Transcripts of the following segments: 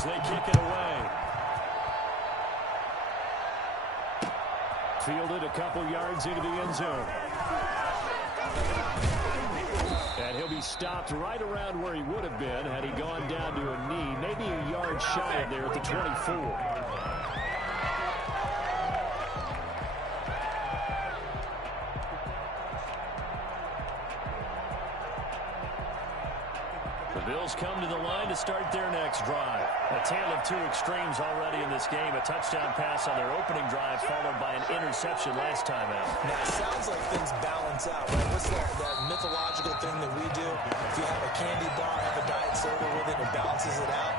as they kick it away. Fielded a couple yards into the end zone. And he'll be stopped right around where he would have been had he gone down to a knee, maybe a yard shy of there at the 24. The Bills come to the line to start their next drive. A tale of two extremes already in this game. A touchdown pass on their opening drive followed by an interception last time out. Now, it sounds like things balance out, right? What's that mythological thing that we do? If you have a candy bar, have a diet soda with it, it balances it out.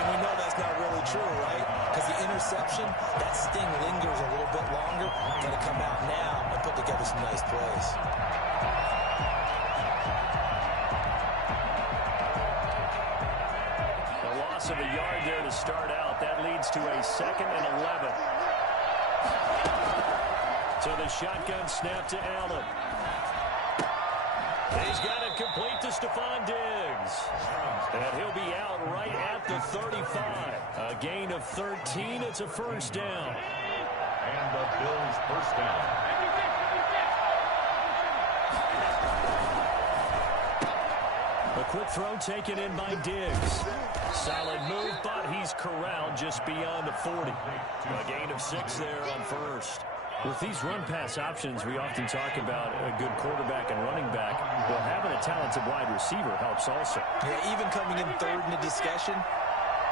And we know that's not really true, right? Because the interception, that sting lingers a little bit longer. Got to come out now and put together some nice plays. Of a yard there to start out. That leads to a 2nd and 11. So the shotgun snap to Allen. He's got it complete to Stephon Diggs. And he'll be out right at the 35. A gain of 13. It's a first down. And the Bills first down. A quick throw taken in by Diggs. Solid move, but he's corralled just beyond the 40. A gain of 6 there on first. With these run-pass options, we often talk about a good quarterback and running back. Well, having a talented wide receiver helps also. Yeah, even coming in third in the discussion,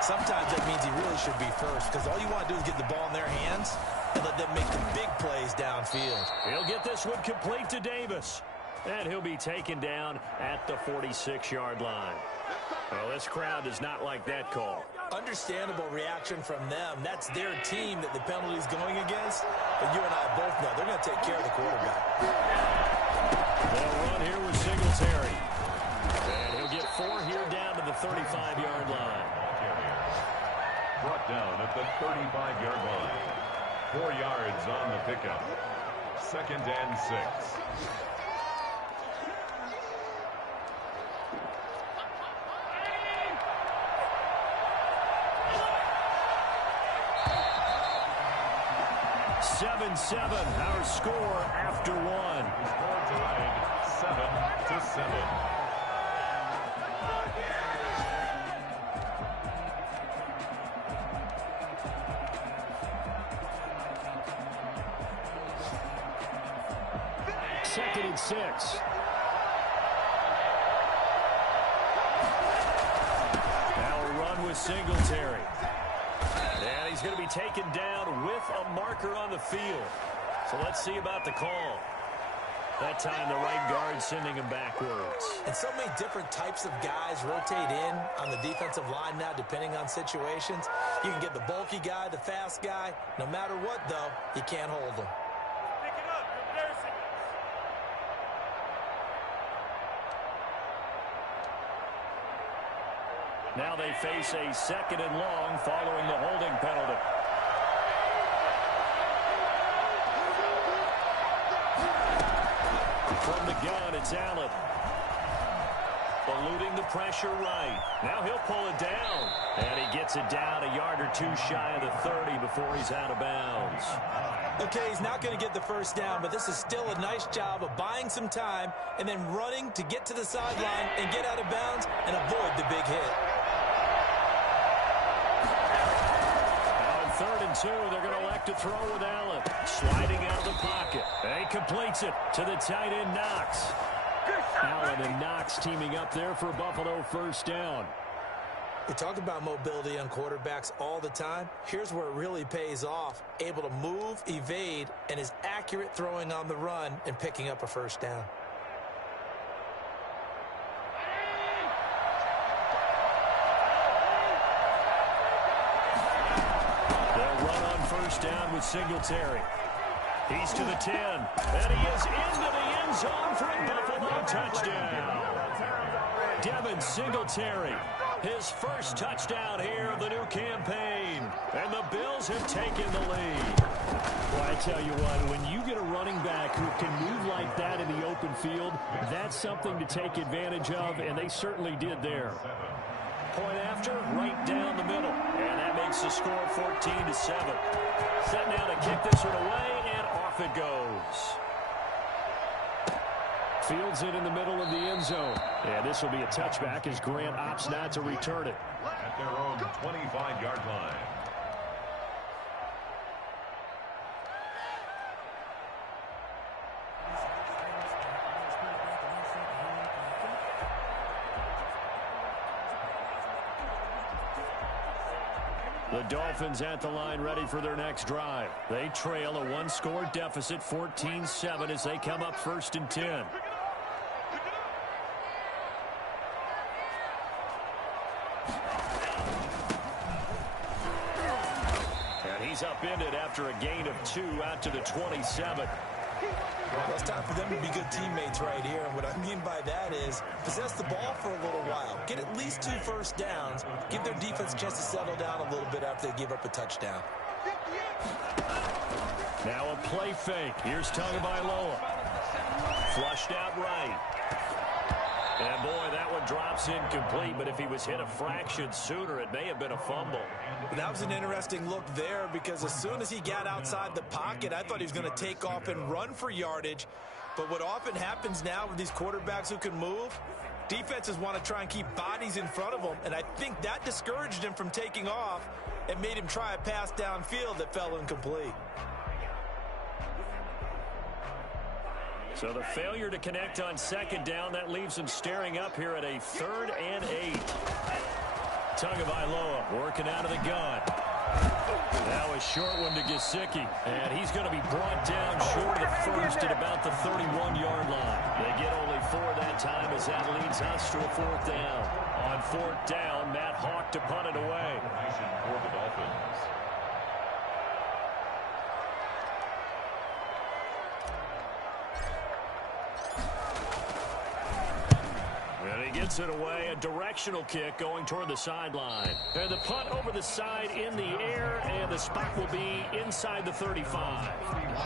sometimes that means he really should be first because all you want to do is get the ball in their hands and let them make the big plays downfield. He'll get this one complete to Davis. And he'll be taken down at the 46-yard line. Well, this crowd does not like that call. Understandable reaction from them. That's their team that the penalty's going against. But you and I both know they're going to take care of the quarterback. They'll run here with Singletary. And he'll get 4 here down to the 35-yard line. Brought down at the 35-yard line. 4 yards on the pickup. 2nd and 6. Our score after 1. Score tied 7-7. Second and 6. Now a run with Singletary. And he's going to be taken down with a marker on the field. So let's see about the call. That time the right guard sending him backwards. And so many different types of guys rotate in on the defensive line now depending on situations. You can get the bulky guy, the fast guy. No matter what, though, you can't hold them. Pick it up. You're embarrassing. Now they face a 2nd and long following the holding penalty. From the gun, it's Allen. Eluding the pressure right. Now he'll pull it down. And he gets it down a yard or 2 shy of the 30 before he's out of bounds. Okay, he's not going to get the first down, but this is still a nice job of buying some time and then running to get to the sideline and get out of bounds and avoid the big hit. Now on 3rd and 2, they're going to elect to throw with Allen. Sliding out of the pocket. And he completes it to the tight end, Knox. Allen and Knox teaming up there for a Buffalo first down. We talk about mobility on quarterbacks all the time. Here's where it really pays off. Able to move, evade, and is accurate throwing on the run and picking up a first down. They'll run on first down with Singletary. He's to the 10, and he is into the end zone for a Buffalo touchdown. Devin Singletary, his first touchdown here of the new campaign. And the Bills have taken the lead. Well, I tell you what, when you get a running back who can move like that in the open field, that's something to take advantage of, and they certainly did there. Point after, right down the middle. makes the score 14-7. Set now to kick this one away, and off it goes. Fields it in the middle of the end zone. And this will be a touchback as Grant opts not to return it. At their own 25-yard line. The Dolphins at the line ready for their next drive. They trail a one-score deficit, 14-7, as they come up 1st and 10. And he's upended after a gain of 2 out to the 27. Well, it's time for them to be good teammates right here. And what I mean by that is possess the ball for a little while. Get at least 2 first downs. Give their defense a chance to settle down a little bit after they give up a touchdown. Now a play fake. Here's Tagovailoa. Flushed out right. And boy, that one drops incomplete, but if he was hit a fraction sooner, it may have been a fumble. That was an interesting look there because as soon as he got outside the pocket, I thought he was going to take off and run for yardage. But what often happens now with these quarterbacks who can move, defenses want to try and keep bodies in front of them, and I think that discouraged him from taking off and made him try a pass downfield that fell incomplete. So the failure to connect on 2nd down, that leaves him staring up here at a 3rd and 8. Tagovailoa working out of the gun. Now a short one to Gesicki, and he's going to be brought down short of the first at about the 31-yard line. They get only 4 that time as that leads us to a 4th down. On 4th down, Matt Hawk to punt it away. For the Dolphins. Gets it away, a directional kick going toward the sideline. And the punt over the side in the air, and the spot will be inside the 35.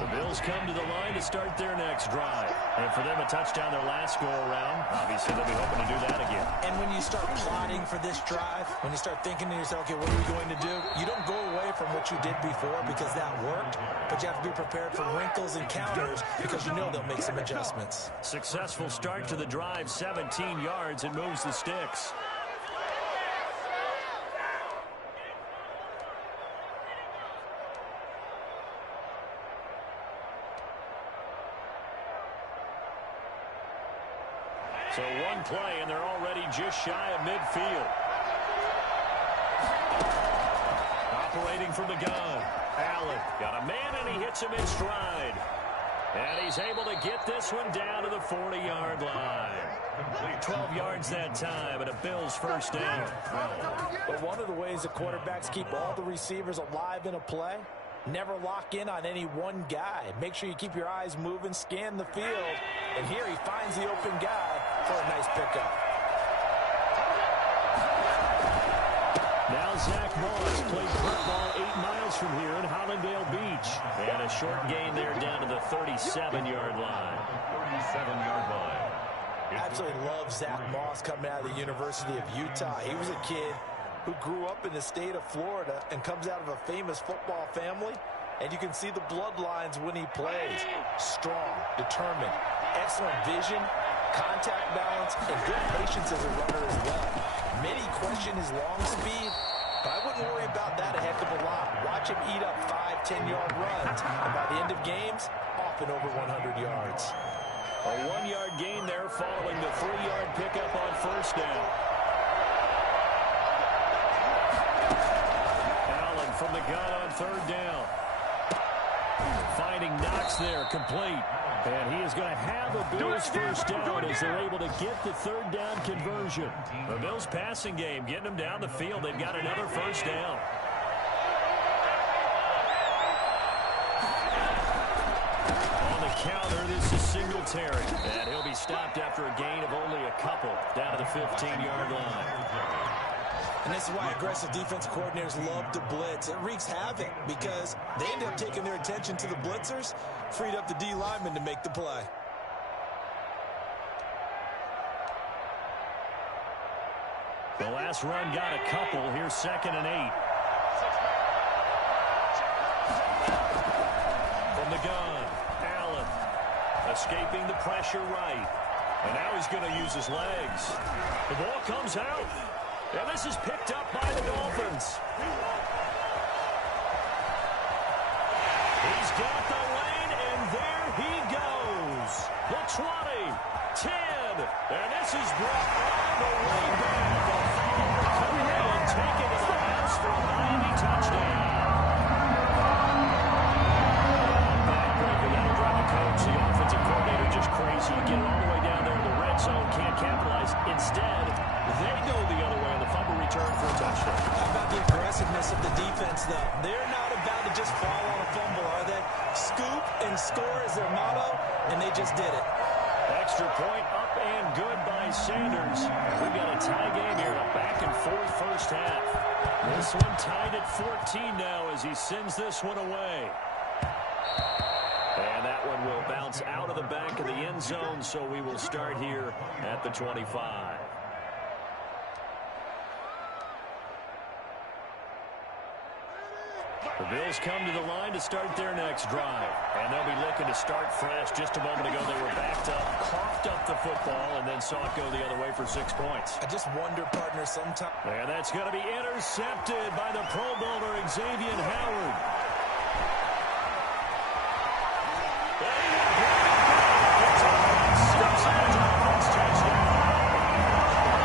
The Bills come to the line to start their next drive. And for them, a touchdown their last go-around. Obviously, they'll be hoping to do that again. And when you start plotting for this drive, when you start thinking to yourself, okay, what are we going to do? You don't go away from what you did before because that worked, but you have to be prepared for wrinkles and counters because you know they'll make some adjustments. Successful start to the drive, 17 yards, and moves the sticks. So one play, and they're already just shy of midfield. Operating from the gun. Allen got a man, and he hits him in stride. And he's able to get this one down to the 40-yard line. 12 yards that time, and a Bills first down. But one of the ways the quarterbacks keep all the receivers alive in a play, never lock in on any one guy. Make sure you keep your eyes moving, scan the field, and here he finds the open guy for a nice pickup. Now Zach Moss plays football 8 miles from here in Hollandale Beach. And a short gain there down to the 37-yard line. 37-yard line. Absolutely love Zach Moss coming out of the University of Utah. He was a kid who grew up in the state of Florida and comes out of a famous football family. And you can see the bloodlines when he plays. Strong, determined, excellent vision, contact balance, and good patience as a runner as well. Many question his long speed, but I wouldn't worry about that a heck of a lot. Watch him eat up 5-10-yard runs, and by the end of games, often over 100 yards. A 1-yard gain there following the 3-yard pickup on first down. Allen from the gun on 3rd down. Finding Knox there, complete. And he is going to have a Bills first down as they're able to get the 3rd down conversion. The Bills passing game, getting them down the field. They've got another first down. On the counter, this is Singletary. And he'll be stopped after a gain of only a couple down to the 15-yard line. And this is why aggressive defense coordinators love to blitz. It wreaks havoc because they end up taking their attention to the blitzers, freed up the D lineman to make the play. The last run got a couple. Here's 2nd and 8. the gun, Allen. Escaping the pressure right. And now he's going to use his legs. The ball comes out. And this is picked up by the Dolphins. He's got the lane, and there he goes. The 20, 10, and this is brought all the way back. A fumble recovery and taken to the house for a Miami touchdown. Backbreaker, that'll drive the coach, the offensive coordinator, just crazy. You get it all the way down there in the red zone, can't capitalize. Instead, they go the other way on the fumble return for a touchdown. How about the aggressiveness of the defense, though? They're not about to just fall on a fumble, are they? Scoop and score is their motto, and they just did it. Extra point up and good by Sanders. We've got a tie game here, a back-and-forth first half. This one tied at 14 now as he sends this one away. And that one will bounce out of the back of the end zone, so we will start here at the 25. The Bills come to the line to start their next drive. And they'll be looking to start fresh. Just a moment ago, they were backed up, coughed up the football, and then saw it go the other way for 6 points. I just wonder, partner, sometimes. And that's going to be intercepted by the Pro Bowler, Xavier Howard.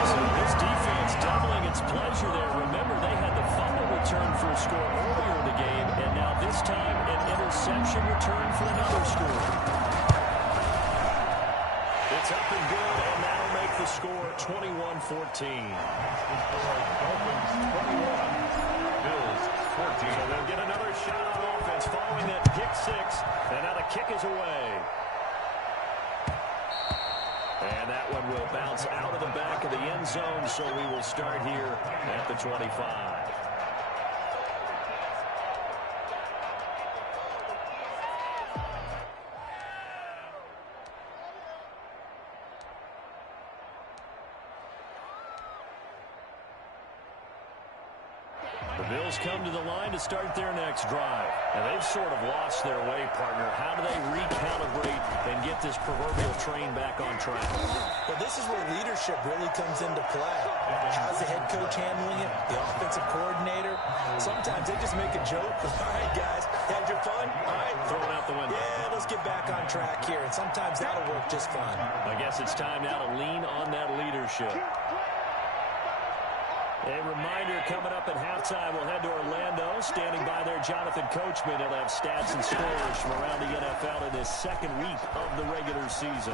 So this defense doubling its pleasure there. Remember, they had the fumble return for a score earlier in the game, and now this time an interception return for another score. It's up and good, and that'll make the score 21-14. Dolphins 21, Bills 14. So they'll get another shot on offense following that pick six, and now the kick is away. And that one will bounce out of the back of the end zone, so we will start here at the 25. The Bills come to the line to start their next drive. And they've sort of lost their way, partner. How do they recalibrate and get this proverbial train back on track? Well, this is where leadership really comes into play. How's the head coach handling it? The offensive coordinator? Sometimes they just make a joke. All right, guys, had your fun? All right. Throw it out the window. Yeah, let's get back on track here. And sometimes that'll work just fine. I guess it's time now to lean on that leadership. A reminder coming up at halftime, we'll head to Orlando. Standing by there, Jonathan Coachman. He'll have stats and scores from around the NFL in his second week of the regular season.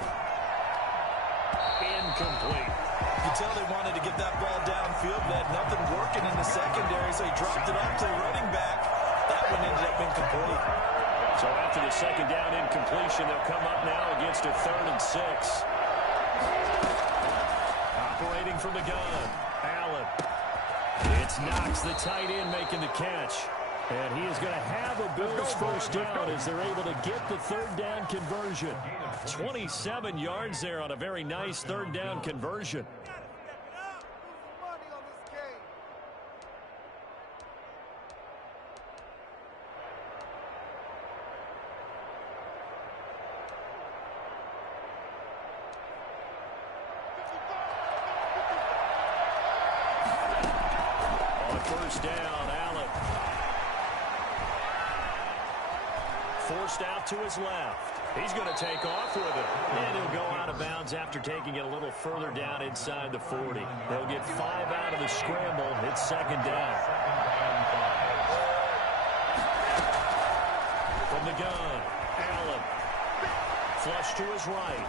Incomplete. You could tell they wanted to get that ball downfield. They had nothing working in the secondary, so he dropped it up to the running back. That one ended up incomplete. So after the second down incompletion, they'll come up now against a 3rd and 6. Operating from the gun, Allen. It's Knox, the tight end, making the catch. And he is going to have a Bills first down as they're able to get the 3rd down conversion. 27 yards there on a very nice 3rd down conversion. First down, Allen. Forced out to his left. He's going to take off with it. And he'll go out of bounds after taking it a little further down inside the 40. They'll get 5 out of the scramble. It's 2nd down. From the gun, Allen. Flush to his right.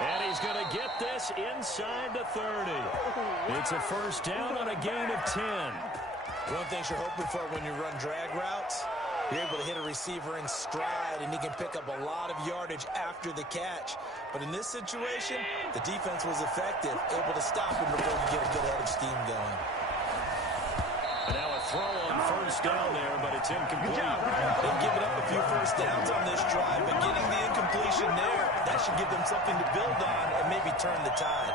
And he's going to get this inside the 30. It's a first down on a gain of 10. One thing you're hoping for when you run drag routes, you're able to hit a receiver in stride, and he can pick up a lot of yardage after the catch. But in this situation, the defense was effective, able to stop him before you get a good head of steam going. And now a throw on first down there, but it's incomplete. They've given up a few first downs on this drive, but getting the incompletion there, that should give them something to build on and maybe turn the tide.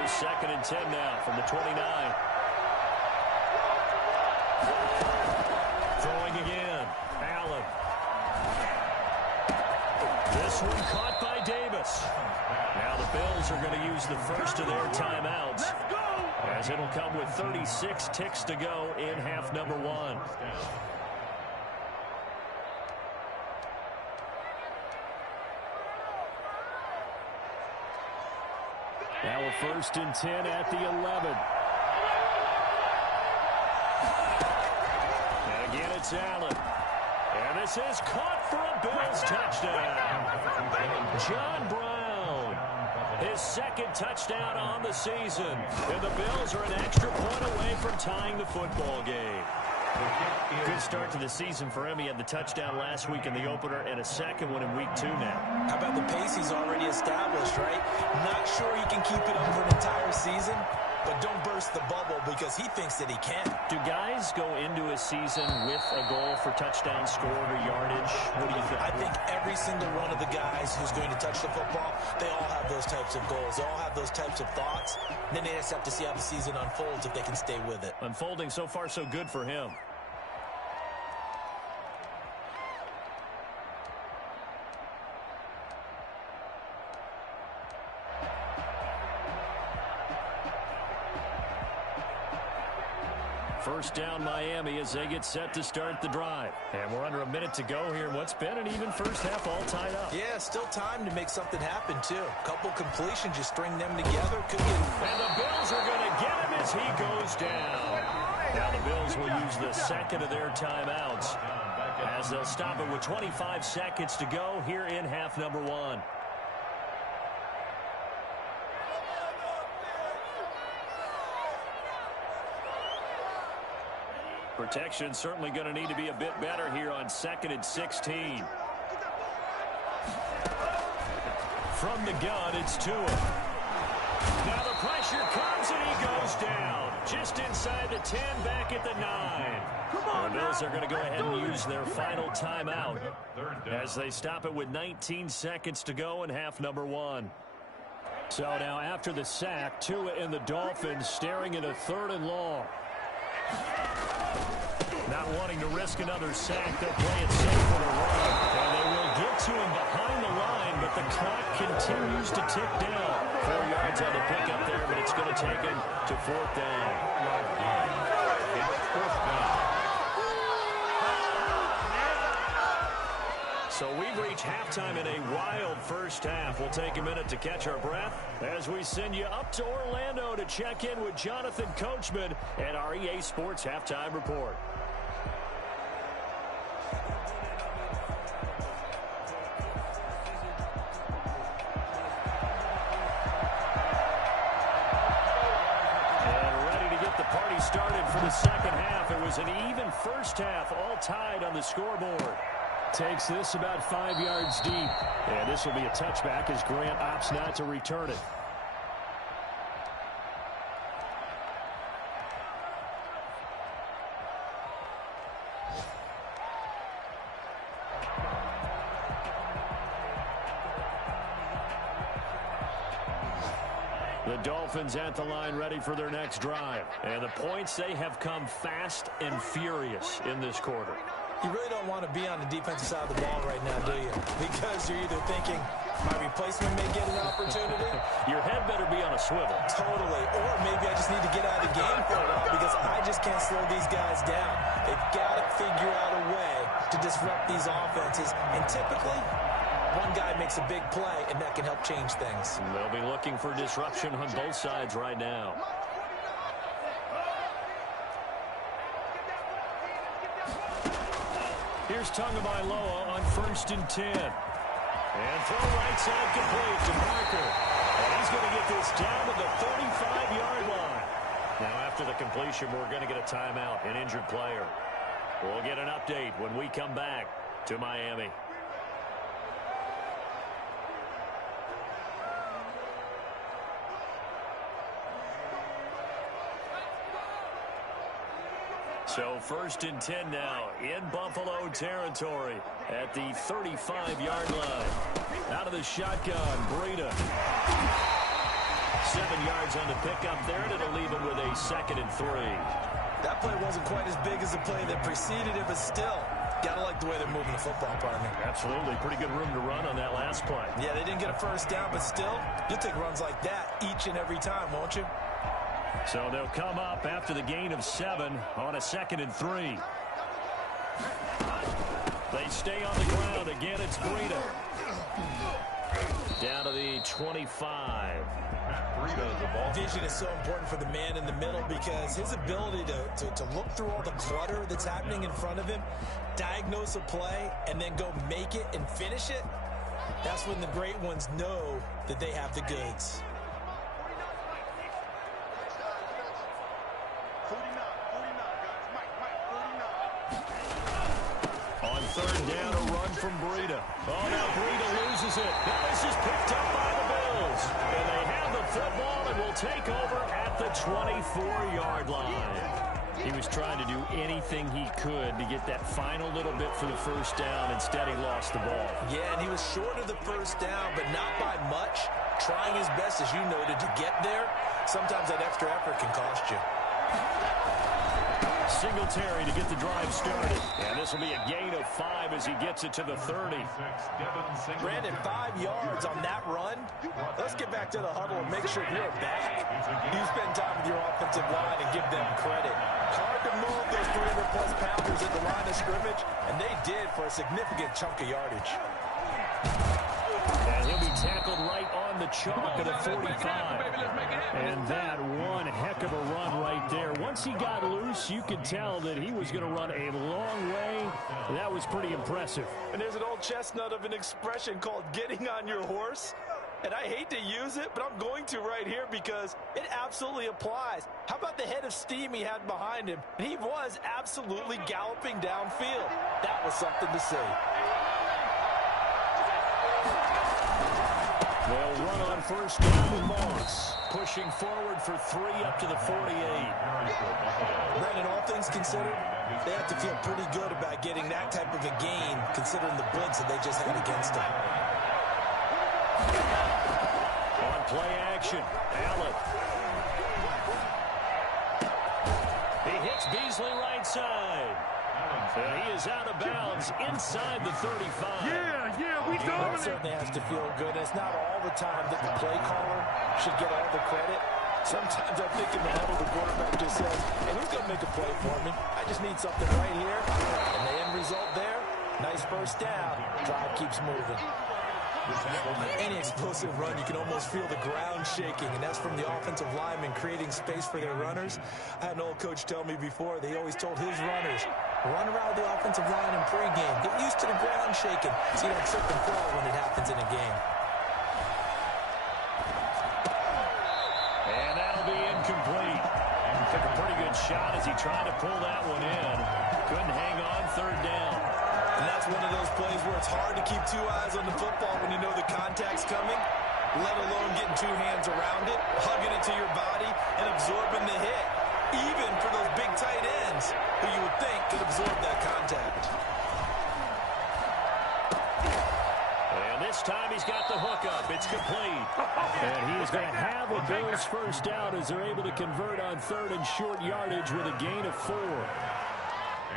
Here's 2nd and 10 now from the 29. Throwing again. Allen. This one caught by Davis. Now the Bills are going to use the first of their timeouts, as it'll come with 36 ticks to go in half number 1. Now a 1st and 10 at the 11. And again it's Allen. And this is caught for a Bills touchdown. John Brown, his 2nd touchdown on the season. And the Bills are an extra point away from tying the football game. Good start to the season for him. He had the touchdown last week in the opener and a 2nd one in week 2 now. How about the pace he's already established, right? Not sure he can keep it up for an entire season, but don't burst the bubble because he thinks that he can. Do guys go into a season with a goal for touchdown scored or yardage? What do you think? I think every single one of the guys who's going to touch the football, they all have those types of goals. They all have those types of thoughts. Then they just have to see how the season unfolds if they can stay with it. Unfolding so far so good for him. First down Miami as they get set to start the drive. And we're under a minute to go here in what's been an even first half, all tied up. Yeah, still time to make something happen, too. Couple completions, just string them together. Could get... And the Bills are going to get him as he goes down. Now the Bills will use the 2nd of their timeouts, as they'll stop it with 25 seconds to go here in half number 1. Protection certainly going to need to be a bit better here on 2nd and 16. From the gun, it's Tua. Now the pressure comes and he goes down. Just inside the 10, back at the 9. The Bills are going to go ahead and use their final timeout as they stop it with 19 seconds to go in half number 1. So now after the sack, Tua and the Dolphins staring at a 3rd and long. Not wanting to risk another sack, they'll play it safe for the run. And they will get to him behind the line, but the clock continues to tick down. 4 yards on the pickup there, but it's going to take him to 4th down. It's 4th down. So we've reached halftime in a wild first half. We'll take a minute to catch our breath as we send you up to Orlando to check in with Jonathan Coachman and our EA Sports Halftime Report. And ready to get the party started for the second half. It was an even first half, all tied on the scoreboard. Takes this about 5 yards deep. And this will be a touchback as Grant opts not to return it. The Dolphins at the line ready for their next drive. And the points, they have come fast and furious in this quarter. You really don't want to be on the defensive side of the ball right now, do you? Because you're either thinking, my replacement may get an opportunity. Your head better be on a swivel. Totally. Or maybe I just need to get out of the game for a while because I just can't slow these guys down. They've got to figure out a way to disrupt these offenses. And typically, one guy makes a big play, and that can help change things. They'll be looking for disruption on both sides right now. Here's Tagovailoa on 1st and 10. And throw right side complete to Parker. And he's going to get this down to the 35-yard line. Now after the completion, we're going to get a timeout, an injured player. We'll get an update when we come back to Miami. So 1st and 10 now in Buffalo territory at the 35-yard line. Out of the shotgun, Breida. 7 yards on the pickup there, and it'll leave him with a 2nd and 3. That play wasn't quite as big as the play that preceded it, but still, gotta like the way they're moving the football, partner. Absolutely. Pretty good room to run on that last play. Yeah, they didn't get a first down, but still, you'll take runs like that each and every time, won't you? So they'll come up after the gain of 7 on a 2nd and 3. They stay on the ground. Again, it's Breida. Down to the 25. Vision is so important for the man in the middle because his ability to look through all the clutter that's happening in front of him, diagnose a play, and then go make it and finish it, that's when the great ones know that they have the goods. On 3rd down, a run from Breida. Oh, now Breida loses it. Now this is picked up by the Bills. And they have the football and will take over at the 24-yard line. He was trying to do anything he could to get that final little bit for the first down. Instead, he lost the ball. Yeah, and he was short of the first down, but not by much. Trying his best, as you noted, to get there. Sometimes that extra effort can cost you. Singletary to get the drive started. And this will be a gain of 5 as he gets it to the 30. Brandon, 5 yards on that run. Let's get back to the huddle and make sure you're back. You spend time with your offensive line and give them credit. Hard to move those 300-plus pounders at the line of scrimmage, and they did for a significant chunk of yardage. And he'll be tackled right on the chalk of the 45. And that one heck of a run right there. Once he got loose, you could tell that he was going to run a long way. That was pretty impressive. And there's an old chestnut of an expression called getting on your horse. And I hate to use it, but I'm going to right here because it absolutely applies. How about the head of steam he had behind him? And he was absolutely galloping downfield. That was something to see. They'll run on 1st down with Moss. Pushing forward for 3 up to the 48. Brandon, all things considered, they have to feel pretty good about getting that type of a gain considering the blitz that they just had against them. On play action, Allen. He hits Beasley right side. And he is out of bounds inside the 35. we That dominate. certainly has to feel good. It's not all the time that the play caller should get all the credit. Sometimes I think in the huddle, the quarterback just says, hey, who's going to make a play for me? I just need something right here. And the end result there, nice first down. Drive keeps moving. Any explosive run, you can almost feel the ground shaking, and that's from the offensive linemen creating space for their runners. I had an old coach tell me before, they always told his runners, run around the offensive line in pregame. Get used to the ground shaking so you don't trip and fall when it happens in a game. And that'll be incomplete. Took a pretty good shot as he tried to pull that one in. Couldn't hang on 3rd down. And that's one of those plays where it's hard to keep 2 eyes on the football when you know the contact's coming, let alone getting 2 hands around it, hugging it to your body, and absorbing the hit, even for those big tight ends who you would think could absorb that contact. And this time he's got the hook up. It's complete. And he is going to have a Bills first down as they're able to convert on 3rd and short yardage with a gain of 4.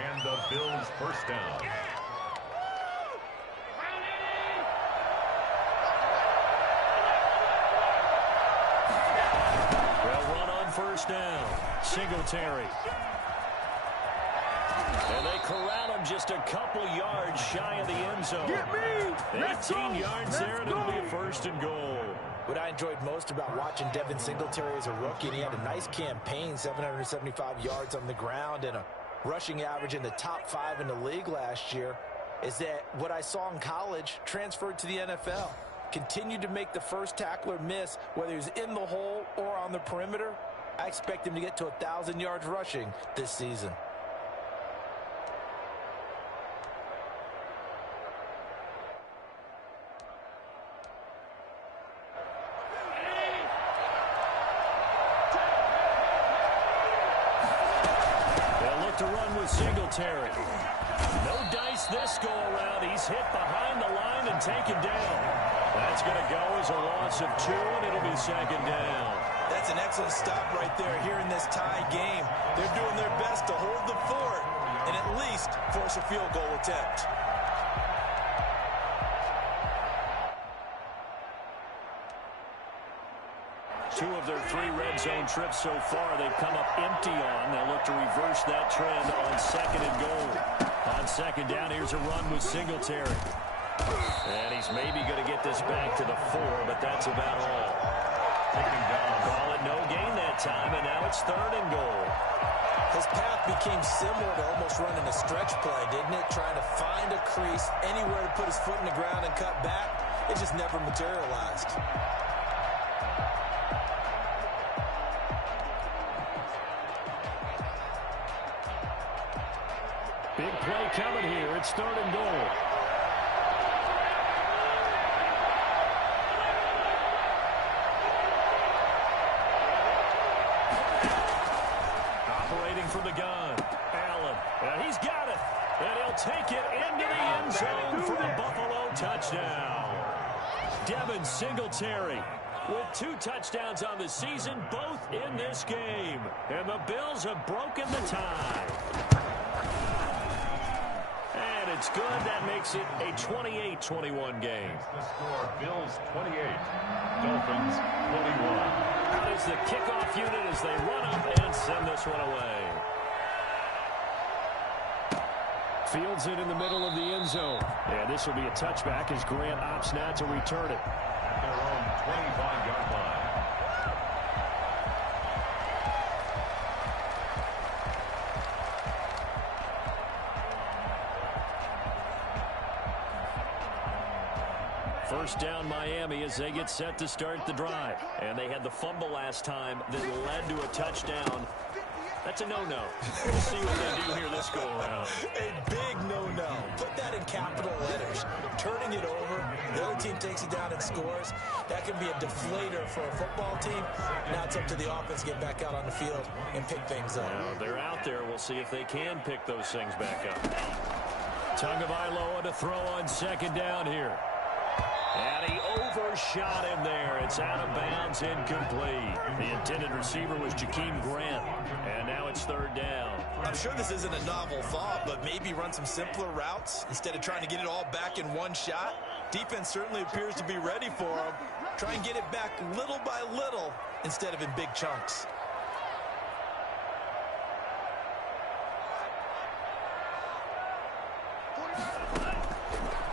And the Bills first down. They'll run on 1st down. Singletary. And they corral him just a couple yards shy of the end zone. Get me! 18 yards there, and it'll be a 1st and goal. What I enjoyed most about watching Devin Singletary as a rookie, and he had a nice campaign, 775 yards on the ground and a rushing average in the top 5 in the league last year, is that what I saw in college transferred to the NFL. Continued to make the first tackler miss, whether he's in the hole or on the perimeter. I expect him to get to 1,000 yards rushing this season. To run with Singletary. No dice this go around. He's hit behind the line and taken down. That's going to go as a loss of 2, and it'll be second down. That's an excellent stop right there here in this tie game. They're doing their best to hold the fort and at least force a field goal attempt. Two of their 3 red zone trips so far they've come up empty on. They'll look to reverse that trend on second and goal. On second down, here's a run with Singletary. And he's maybe going to get this back to the 4, but that's about all. Call it no gain that time, and now it's third and goal. His path became similar to almost running a stretch play, didn't it? Trying to find a crease, anywhere to put his foot in the ground and cut back. It just never materialized. Big play coming here. It's third and goal. Operating from the gun. Allen. And he's got it. And he'll take it into the end zone for a Buffalo touchdown. Devin Singletary with 2 touchdowns on the season, both in this game. And the Bills have broken the tie. And it's good. That makes it a 28-21 game. The score, Bills 28, Dolphins 21. Out is the kickoff unit as they run up and send this one away. Fields it in the middle of the end zone. And this will be a touchback as Grant opts not to return it. At their own 25-yard line. First down Miami as they get set to start the drive. And they had the fumble last time that led to a touchdown. That's a no-no. We'll see what they do here this go-around. A big no-no. Put that in capital letters. Turning it over, the other team takes it down and scores. That can be a deflator for a football team. Now it's up to the offense to get back out on the field and pick things up. Now, they're out there. We'll see if they can pick those things back up. Tagovailoa to throw on second down here. And he overshot him there. It's out of bounds, incomplete. The intended receiver was Jakeem Grant. And now it's third down. I'm sure this isn't a novel thought, but maybe run some simpler routes instead of trying to get it all back in one shot. Defense certainly appears to be ready for him. Try and get it back little by little instead of in big chunks.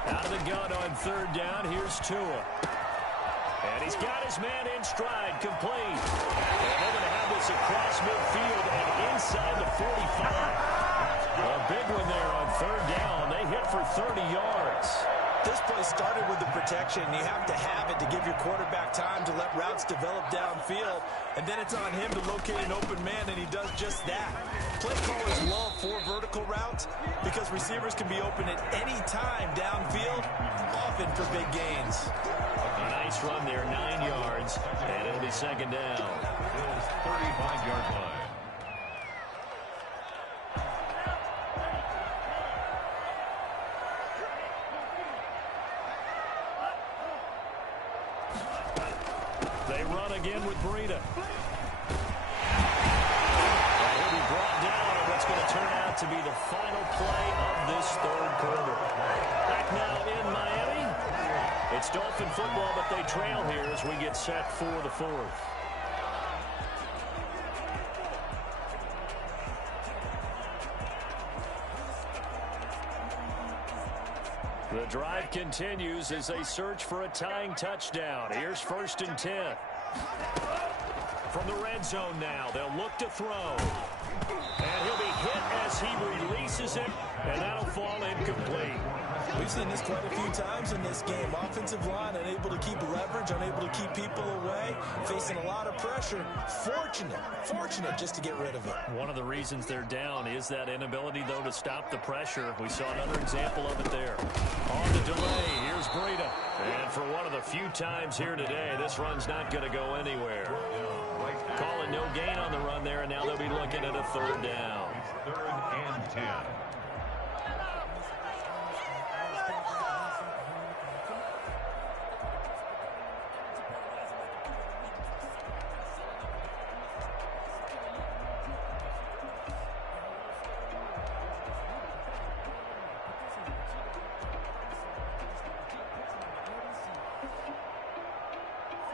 Out of the gun on third down, here's Tua. And he's got his man in stride, complete. And they're going to have this across midfield and inside the 45. A big one there on third down. They hit for 30 yards. This play started with the protection. You have to have it to give your quarterback time to let routes develop downfield. And then it's on him to locate an open man, and he does just that. Play callers love 4 vertical routes because receivers can be open at any time downfield, often for big gains. A nice run there, 9 yards, and it'll be second down. Bills 35-yard line. They run again with Breida. And he'll be brought down on what's going to turn out to be the final play of this third quarter. Back now in Miami. It's Dolphin football, but they trail here as we get set for the fourth. The drive continues as they search for a tying touchdown. Here's first and 10. From the red zone now, they'll look to throw. And he'll be hit as he releases it, and that'll fall incomplete. We've seen this quite a few times in this game. Offensive line unable to keep leverage, unable to keep people away, facing a lot of pressure. Fortunate just to get rid of it. One of the reasons they're down is that inability, though, to stop the pressure. We saw another example of it there. On the delay, here's Breida. And for one of the few times here today, this run's not going to go anywhere. Calling no gain on the run there, and now they'll be looking at a third down. It's 3rd and 10.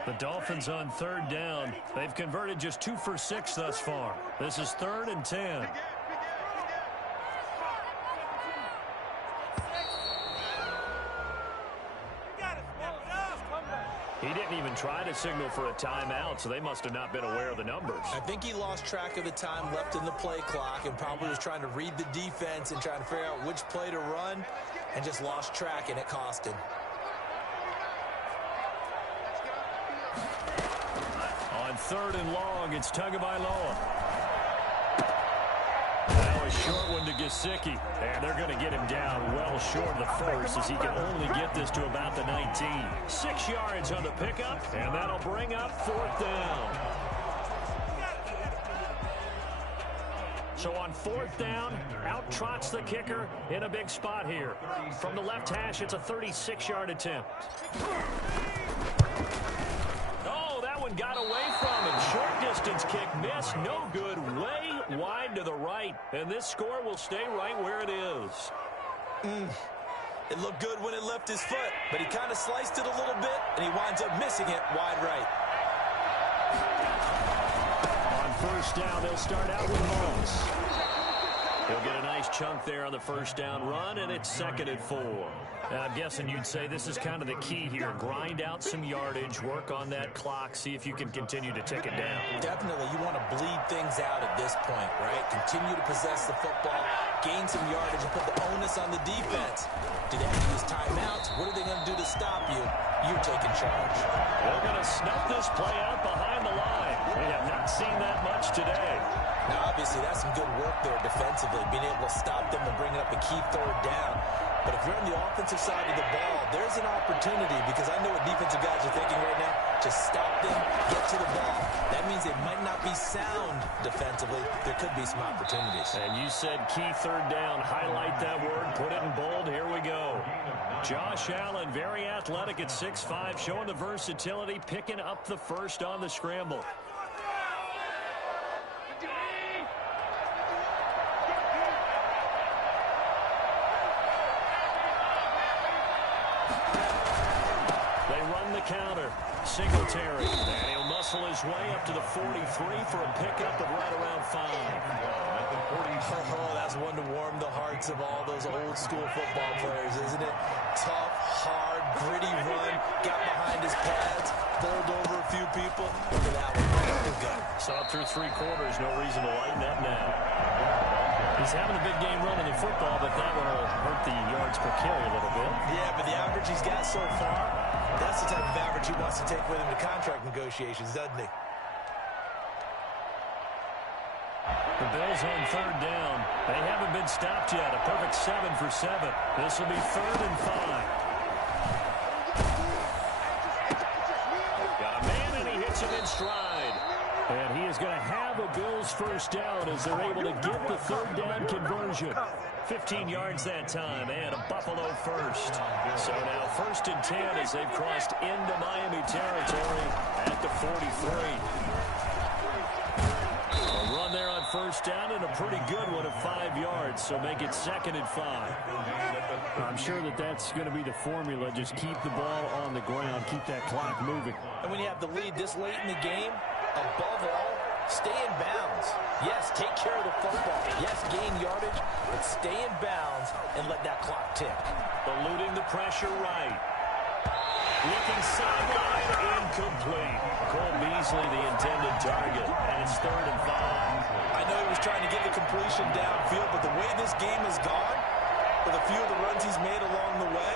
The Dolphins on third down. They've converted just 2 for 6 thus far. This is 3rd and 10. He didn't even try to signal for a timeout, so they must have not been aware of the numbers. I think he lost track of the time left in the play clock and probably was trying to read the defense and trying to figure out which play to run and just lost track, and it cost him. On 3rd and long, it's Tagovailoa. Now a short one to Gesicki, and they're going to get him down well short of the first as he can only get this to about the 19. 6 yards on the pickup, and that'll bring up 4th down. So on 4th down, out trots the kicker in a big spot here. From the left hash, it's a 36-yard attempt. Oh, that one got away from him. Short distance kick missed. No good. Way wide to the right. And this score will stay right where it is. It looked good when it left his foot, but he kind of sliced it a little bit, and he winds up missing it wide right. On 1st down, they'll start out with Moss. He'll get a nice chunk there on the 1st down run, and it's 2nd and 4. I'm guessing you'd say this is kind of the key here. Grind out some yardage, work on that clock, see if you can continue to tick it down. Definitely, you want to bleed things out at this point, right? Continue to possess the football, gain some yardage, and put the onus on the defense. Do they have to use timeouts? What are they going to do to stop you? You're taking charge. They're going to snuff this play out behind the line. We have not seen that much today. Now, obviously, that's some good work there defensively, being able to stop them and bring up a key 3rd down. But if you're on the offensive side of the ball, there's an opportunity, because I know what defensive guys are thinking right now. Just stop them, get to the ball. That means they might not be sound defensively. There could be some opportunities. And you said key 3rd down. Highlight that word. Put it in bold. Here we go. Josh Allen, very athletic at 6'5", showing the versatility, picking up the first on the scramble. Counter, Singletary, and he'll muscle his way up to the 43 for a pickup of right around 5. Oh, that's one to warm the hearts of all those old-school football players, isn't it? Tough, hard, gritty run, got behind his pads, bowled over a few people. Look at that one. Good guy. So up through 3 quarters, no reason to lighten up now. He's having a big game running the football, but that one will hurt the yards per carry a little bit. Yeah, but the average he's got so far, that's the type of average he wants to take with him to contract negotiations, doesn't he? The Bills on 3rd down. They haven't been stopped yet. A perfect 7 for 7. This will be 3rd and 5. Got a man, and he hits him in stride. And he is going to have a Bills first down as they're able to get the 3rd down conversion. 15 yards that time, and a Buffalo first. So now 1st and 10 as they've crossed into Miami territory at the 43. A run there on 1st down, and a pretty good one of 5 yards, so make it 2nd and 5. I'm sure that that's going to be the formula. Just keep the ball on the ground, keep that clock moving. And when you have the lead this late in the game, above all, stay in bounds. Yes, take care of the football. Yes, gain yardage, but stay in bounds and let that clock tick. Eluding the pressure right. Looking sideline, incomplete. Cole Beasley, the intended target, and it's 3rd and 5. I know he was trying to get the completion downfield, but the way this game has gone, with a few of the runs he's made along the way,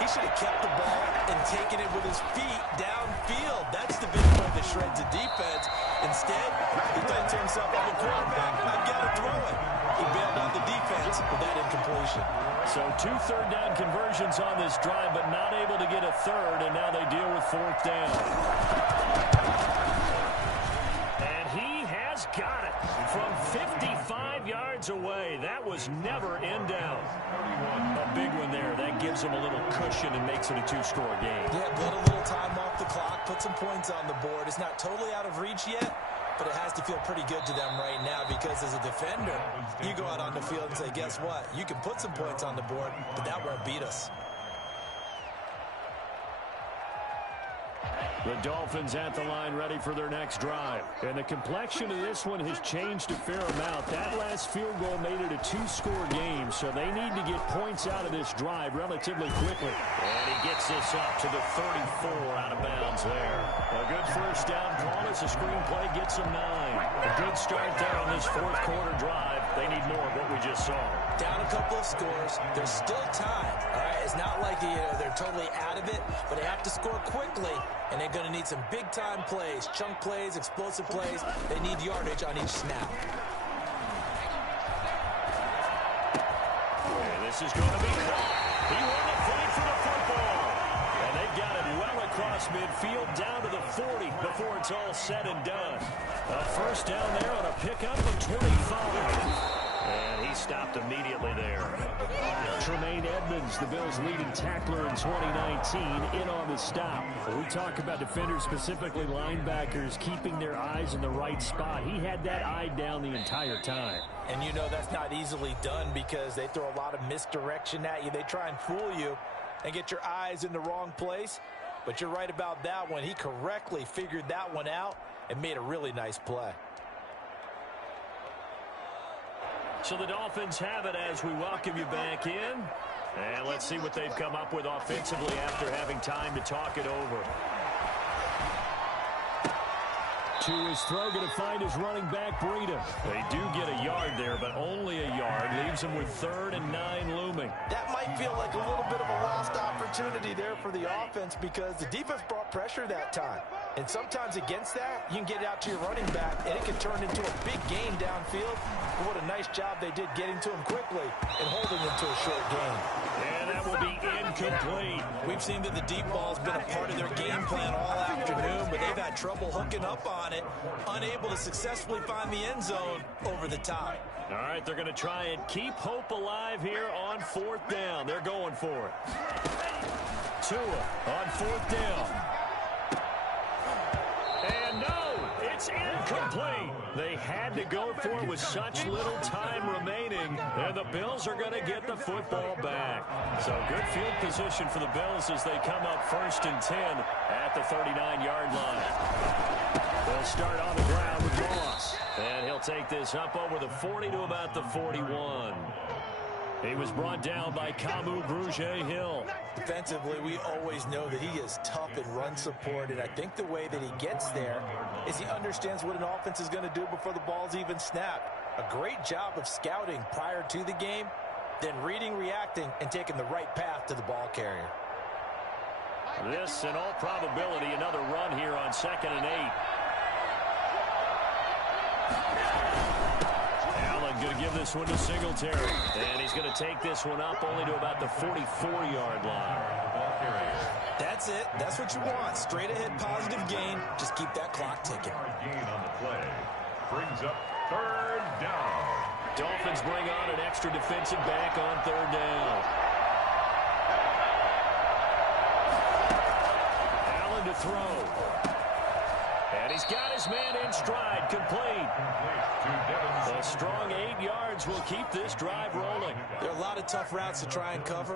he should have kept the ball and taken it with his feet downfield. That's the big play that shreds the defense. Instead, he thought to himself, I'm a quarterback, I've got to throw it. He bailed out the defense with that incompletion. So 2 3rd down conversions on this drive, but not able to get a 3rd, and now they deal with 4th down. And he has got it from 55 yards away. That was never in doubt. A big one there. That gives them a little cushion and makes it a 2-score game. Yeah, get a little time off the clock, put some points on the board. It's not totally out of reach yet, but it has to feel pretty good to them right now because as a defender, you go out on the field and say, guess what? You can put some points on the board, but that won't beat us. The Dolphins at the line ready for their next drive. And the complexion of this one has changed a fair amount. That last field goal made it a two-score game, so they need to get points out of this drive relatively quickly. And he gets this up to the 34 out of bounds there. A good first down call as the screenplay gets them 9. A good start there on this fourth quarter drive. They need more of what we just saw. Down a couple of scores. There's still time. All right, it's not like they're totally out of it, but they have to score quickly, and they're going to need some big-time plays, chunk plays, explosive plays. They need yardage on each snap. And this is going to be caught. He won the fight for the football. And they've got it well across midfield down to the 40 before it's all said and done. A first down there on a pickup of 25. And he stopped immediately there. Tremaine Edmonds, the Bills' leading tackler in 2019, in on the stop. We talk about defenders, specifically linebackers, keeping their eyes in the right spot. He had that eye down the entire time. And you know that's not easily done because they throw a lot of misdirection at you. They try and fool you and get your eyes in the wrong place. But you're right about that one. He correctly figured that one out and made a really nice play. So the Dolphins have it as we welcome you back in. And let's see what they've come up with offensively after having time to talk it over. To his throw, going to find his running back, Breida. They do get a yard there, but only a yard. Leaves him with 3rd and 9 looming. That might feel like a little bit of a lost opportunity there for the offense because the defense brought pressure that time. And sometimes against that, you can get it out to your running back, and it can turn into a big gain downfield. But what a nice job they did getting to him quickly and holding him to a short gain. And that will be incomplete. We've seen that the deep ball's been a part of their game plan all afternoon, but they've had trouble hooking up on it, unable to successfully find the end zone over the top. All right, they're going to try and keep hope alive here on 4th down. They're going for it. Tua on 4th down. And no, it's incomplete. They had to go for it with such little time remaining, and the Bills are going to get the football back. So good field position for the Bills as they come up 1st and 10 at the 39-yard line. They'll start on the ground with Moss, and he'll take this up over the 40 to about the 41. He was brought down by Kamu Grugier-Hill. Defensively, we always know that he is tough in run support, and I think the way that he gets there is he understands what an offense is going to do before the ball's even snapped. A great job of scouting prior to the game, then reading, reacting, and taking the right path to the ball carrier. This, in all probability, another run here on 2nd and 8. Going to give this one to Singletary. And he's going to take this one up only to about the 44-yard line. That's it. That's what you want. Straight ahead positive gain. Just keep that clock ticking. Gain on the play. Brings up 3rd down. Dolphins bring on an extra defensive back on 3rd down. Allen to throw. And he's got his man in stride, complete. A strong 8 yards will keep this drive rolling. There are a lot of tough routes to try and cover.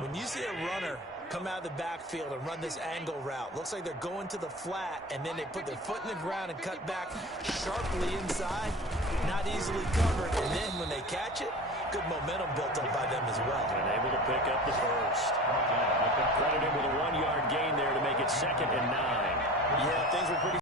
When you see a runner come out of the backfield and run this angle route, looks like they're going to the flat, and then they put their foot in the ground and cut back sharply inside. Not easily covered, and then when they catch it, good momentum built up by them as well. And able to pick up the first. Credit him with a 1-yard gain there to make it 2nd and 9. Yeah, things were pretty